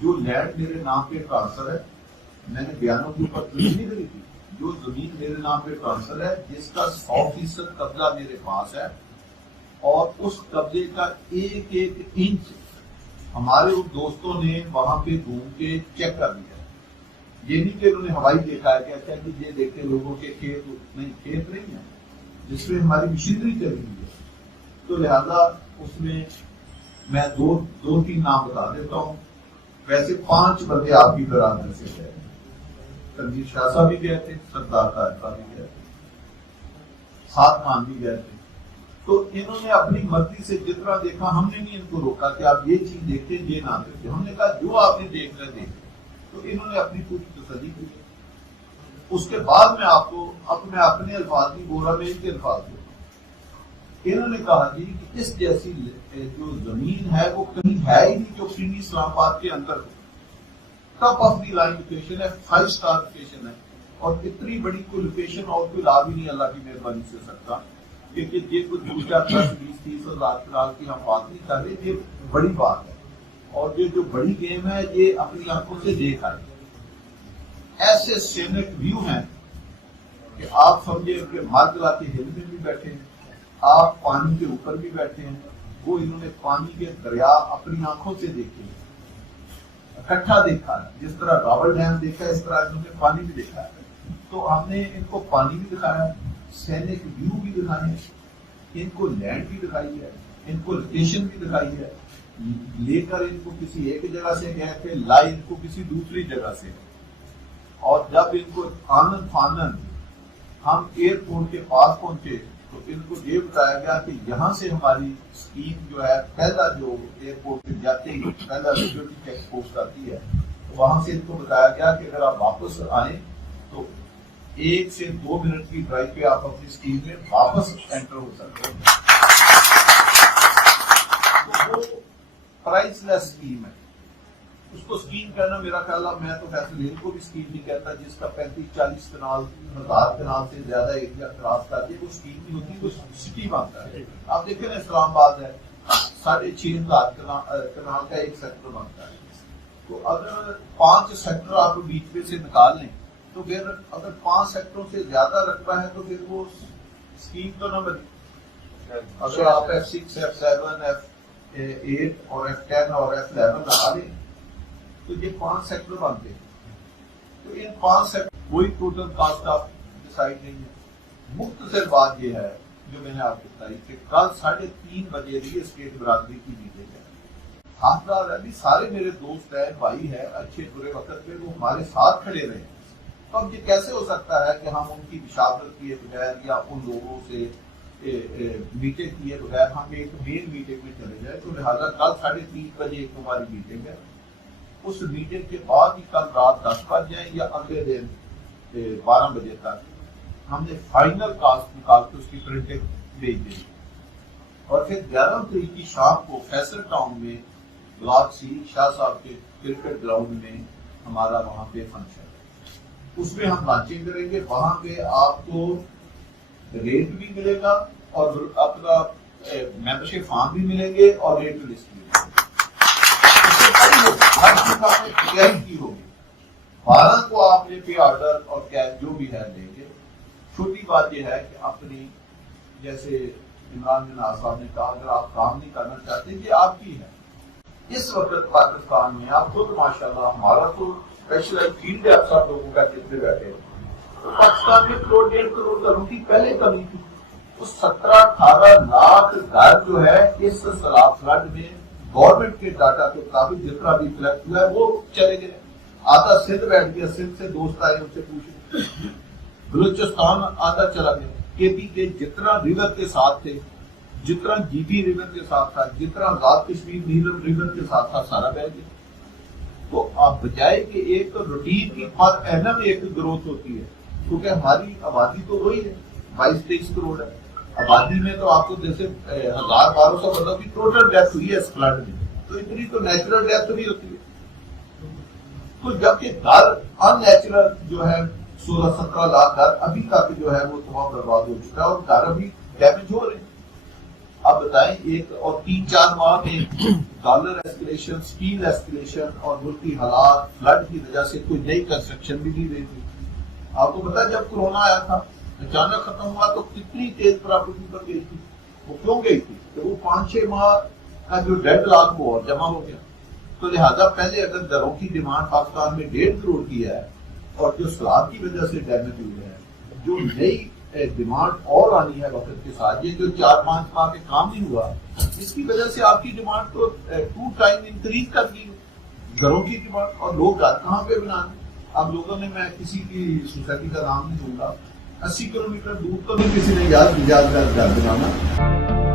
جو لینڈ میرے نام پہ ٹرانسفر ہے، میں نے بیانوں کے اوپر نہیں کری تھی، جو زمین میرے نام پہ ٹرانسفر ہے جس کا 100% قبضہ میرے پاس ہے، اور اس قبضے کا ایک ایک انچ ہمارے ان دوستوں نے وہاں پہ گھوم کے چیک کر لیا. یہ نہیں کہ انہوں نے ہوائی دیکھا ہے کہ اچھا کہ یہ دیکھے لوگوں کے کھیت نہیں ہے جس میں ہماری مشینری چل رہی ہے. تو لہذا اس میں دو تین نام بتا دیتا ہوں. ویسے 5 بندے آپ کی برادری سے گئے، تنویر شاہ صاحب بھی گئے تھے، سردار طاہر بھی گئے تھے، سعد خان بھی گئے تھے. تو انہوں نے اپنی مرضی سے جتنا دیکھا، ہم نے نہیں ان کو روکا کہ آپ یہ چیز دیکھیں یہ نہ دیکھیں. ہم نے کہا جو آپ نے دیکھنا ہے دیکھیں. تو انہوں نے اپنی پوری تسلی کی. اس کے بعد میں آپ کو میں اپنے الفاظ نہیں بول رہا، میں ان کے الفاظ بول رہا ہوں. انہوں نے کہا جی کہ اس جیسی جو زمین ہے وہ کہیں ہے ہی نہیں جو پنڈی اسلام آباد کے اندر top of the line location ہے، 5 اسٹار لوکیشن ہے. اور اتنی بڑی کوئی لوکیشن اور کوئی لا بھی نہیں اللہ کی مہربانی سے سکتا، کیونکہ یہ کچھ دوسرا 10-20-30 ہزار کنال کی ہم بات نہیں کر رہے، یہ بڑی بات ہے. اور یہ جو بڑی گیم ہے یہ اپنی آنکھوں سے دیکھ آئے. ایسے سینٹ ویو ہیں کہ آپ سمجھے کہ مارکلا کے ہل میں بھی بیٹھے ہیں، آپ پانی کے اوپر بھی بیٹھے ہیں. وہ انہوں نے پانی کے دریا اپنی آنکھوں سے دیکھے، اکٹھا دیکھا ہے. جس طرح راول ڈیم دیکھا ہے اس طرح انہوں نے پانی بھی دیکھا ہے. تو ہم نے ان کو پانی بھی دکھایا، سینک ویو بھی دکھائے، ان کو لینڈ بھی دکھائی ہے، ان کو لوکیشن بھی دکھائی ہے. لے کر ان کو کسی ایک جگہ سے گئے تھے، لائے ان کو کسی دوسری جگہ سے. اور جب ان کو آنن فانن ہم ایئرپورٹ کے پاس پہنچے تو ان کو یہ بتایا گیا کہ یہاں سے ہماری اسکیم جو ہے، پہلا جو ایئرپورٹ پہ جاتے ہی پہلا سیکورٹی چیک پوسٹ آتی ہے، وہاں سے ان کو بتایا گیا کہ اگر آپ واپس آئیں تو 1 سے 2 منٹ کی ڈرائیو پہ آپ اپنی اسکیم میں واپس انٹر ہو سکتے ہیں. تو وہ پرائز لیس اسکیم ہے. اس کو اسکیم کہنا میرا خیال ہے، میں تو فیصل ہل کو بھی اسکیم نہیں کہتا جس کا 35-40 کنال 1000 کنال سے زیادہ ایریا کراس کر کے وہ اسکیم نہیں ہوتی، وہ سٹی بنتا ہے. آپ دیکھیں نا اسلام آباد ہے 6500 کنال کا ایک سیکٹر بنتا ہے. تو اگر 5 سیکٹر آپ بیچ میں سے نکال لیں تو پھر اگر 5 سیکٹروں سے زیادہ رقبہ ہے تو پھر وہ اسکیم تو نہ بنے. اگر آپ F6 F7 F8 اور F10 اور F11 لگا لیں تو یہ 5 سیکٹر بنتے ہیں. تو ان 5 سیکٹر کوئی ٹوٹل کاسٹ آپ ڈیسائیڈ نہیں ہے. مختصر بات یہ ہے جو میں نے آپ کو بتائی کہ کل 3:30 بجے ریل اسٹیٹ برادری کی میٹنگ ہے. خاصدار ابھی سارے میرے دوست ہیں، بھائی ہیں، اچھے برے وقت پہ وہ ہمارے ساتھ کھڑے رہے ہیں. تو اب یہ کیسے ہو سکتا ہے کہ ہم ان کی مشاورت کیے بغیر یا ان لوگوں سے میٹنگ کیے بغیر ہم ایک مین میٹنگ میں چلے جائیں. تو لہٰذا کل 3:30 بجے ایک ہماری میٹنگ ہے. اس میٹنگ کے بعد ہی کل رات 10 بج جائیں یا اگلے دن 12 بجے تک ہم نے فائنل کاسٹ نکال کے اس کی پرنٹنگ بھیج دی. اور پھر 11 تاریخ کی شام کو فیصل ٹاؤن میں بلاک سی شاہ صاحب کے کرکٹ گراؤنڈ میں ہمارا وہاں پہ فنکشن ہے. اس میں ہم لانچنگ کریں گے. وہاں پہ آپ کو ریٹ بھی ملے گا اور اپنا ممبرشپ فارم بھی ملیں گے اور ریٹ لسٹ بھی ملے گی. ہر چیز آپ نے تیاری کی ہوگی. 12 کو آپ نے پے آرڈر اور کیش جو بھی ہے لیں گے. چھوٹی بات یہ ہے کہ اپنی جیسے عمران بن صاحب نے کہا اگر آپ کام نہیں کرنا چاہتے یہ آپ کی ہے. اس وقت پاکستان میں آپ خود ماشاءاللہ ہمارا تو اسپیشل فیلڈ ہے، سب لوگوں کا کتنے بیٹھے ہیں. تو پاکستان میں 1.5 کروڑ گھروں کی پہلے کمی تھی. اس 17-18 لاکھ گھر جو ہے اس سیلاب فلڈ میں گورنمنٹ کے ڈاٹا کے مطابق جتنا بھی فلیکٹ ہوا ہے وہ چلے گئے. آدھا سندھ بیٹھ گیا، سندھ سے دوست آئے ان سے پوچھے. بلوچستان آدھا چلا گیا. کے پی کے جتنا ریور کے ساتھ تھے، جتنا جی پی ریور کے ساتھ تھا، جتنا آزاد کشمیر ریور کے ساتھ تھا، سارا بہ گیا. تو آپ بجائے کہ ایک تو روٹین کی پر اینم ایک گروتھ ہوتی ہے، کیونکہ ہماری آبادی تو وہی ہے 22-23 کروڑ ہے. آبادی میں تو آپ کو جیسے 1200 بندوں کی ٹوٹل ڈیتھ ہوئی ہے اس فلڈ میں، تو اتنی تو نیچرل ڈیتھ نہیں ہوتی ہے. تو جبکہ گھر ان نیچرل جو ہے 16-17 لاکھ گھر ابھی تک جو ہے وہ تمام برباد ہو چکا ہے اور گھر ابھی ڈیمیج ہو رہے ہیں. اب بتائیں ایک اور 3-4 ماہ میں ڈالر ایسکیلیشن، اسٹیل ایسکیلیشن اور ملکی حالات فلڈ کی وجہ سے کوئی نئی کنسٹرکشن بھی نہیں رہی تھی. آپ کو پتا جب کرونا آیا تھا اچانک ختم ہوا تو کتنی تیز پراپرٹی پر گئی تھی. وہ کیوں گئی تھی؟ کہ وہ 5-6 ماہ کا جو ڈیڈ لاک وہ اور جمع ہو گیا. تو لہٰذا پہلے اگر گھروں کی ڈیمانڈ پاکستان میں 1.5 کروڑ کی ہے اور جو سیلاب کی وجہ سے ڈیمیج ہوئے ہیں، جو نئی ڈیمانڈ اور آنی ہے وقت کے ساتھ، یہ جو 4-5 ماہ میں کام نہیں ہوا، اس کی وجہ سے آپ کی ڈیمانڈ تو 2 ٹائم انکریز کر دی گھروں کی ڈیمانڈ. اور لوگ گھر کہاں پہ بنانے؟ اب لوگوں نے، میں کسی کی سوسائٹی کا نام نہیں دوں گا، 80 کلومیٹر دور تو نہیں کسی نے یاد گھر بنانا.